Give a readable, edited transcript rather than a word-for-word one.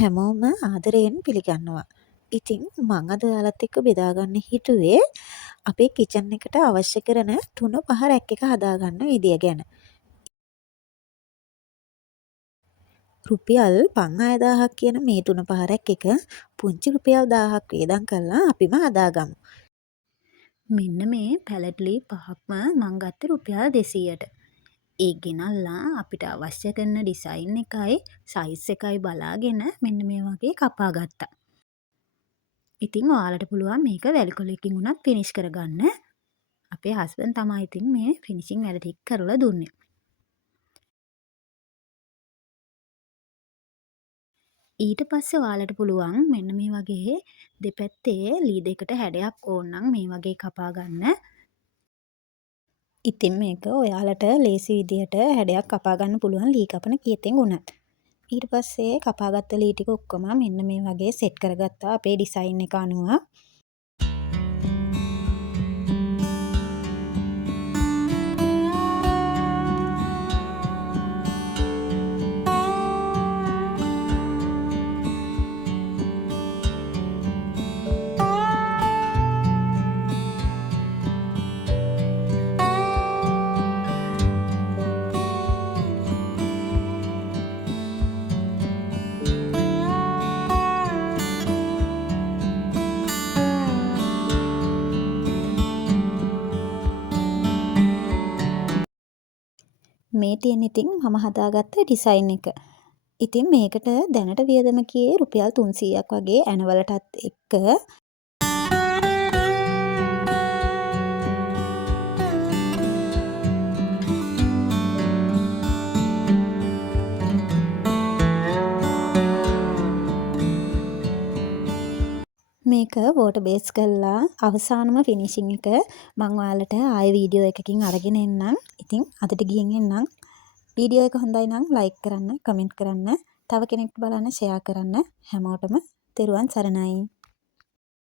හැමෝම ආදරයෙන් පිළිගන්නවා. ඉතින් මං අද ඔයාලත් එක්ක බෙදාගන්න හිතුවේ අපේ කිචන් එකට අවශ්‍ය කරන 3-5 රැක් එක හදාගන්න විදිය ගැන. රුපියල් 5-6000ක් කියන මේ 3-5 රැක් එක පුංචි රුපියල් 1000ක් වේදම් කරලා අපිම හදාගමු. මෙන්න මේ පැලට් ලී 5ක්ම මං ගත්තේ රුපියල් 200ට. ඒ ගෙනල්ලා අපිට අවශ්‍ය කරන ඩිසයින් එකයි සයිස් එකයි බලාගෙන මෙන්න මේ වගේ කපා ගත්තා. ඉතින් ඔයාලට පුළුවන් මේක වැලි කොලයකින් උනත් ෆිනිෂ් කරගන්න. අපේ හස්බන්ඩ් තමයි ඉතින් මේ ෆිනිෂින් වැඩ ටික කරලා දුන්නේ. ඊට පස්සේ ඔයාලට පුළුවන් මෙන්න මේ වගේ දෙපැත්තේ ලී දෙකට හැඩයක් ඕන නම් මේ වගේ කපා ගන්න. ඉතින් මේක ඔයාලට ලේසි විදිහට හැඩයක් කපා ගන්න පුළුවන් ලී කපන කීතෙන් උනත්. ඊට පස්සේ කපාගත්ත ලී ටික ඔක්කොම මෙන්න මේ වගේ සෙට් කරගත්තා අපේ ඩිසයින් එක අනුව. මේ තියෙන ඉතින් මම හදාගත්ත ඩිසයින් එක. ඉතින් මේකට දැනට වියදම ගියේ රුපියල් 300ක් වගේ ඇනවලටත් එක්ක. මේක වෝටර් බේස් කරලා අවසානම ෆිනිෂින් එක මම ඔයාලට ආයෙ වීඩියෝ එකකින් අරගෙන එන්නම්. ඉතින් අදට ගිහින් එන්නම්. වීඩියෝ එක හොඳයි නම් ලයික් කරන්න, කමෙන්ට් කරන්න, තව කෙනෙක්ට බලන්න ෂෙයා කරන්න. හැමෝටම තෙරුවන් සරණයි.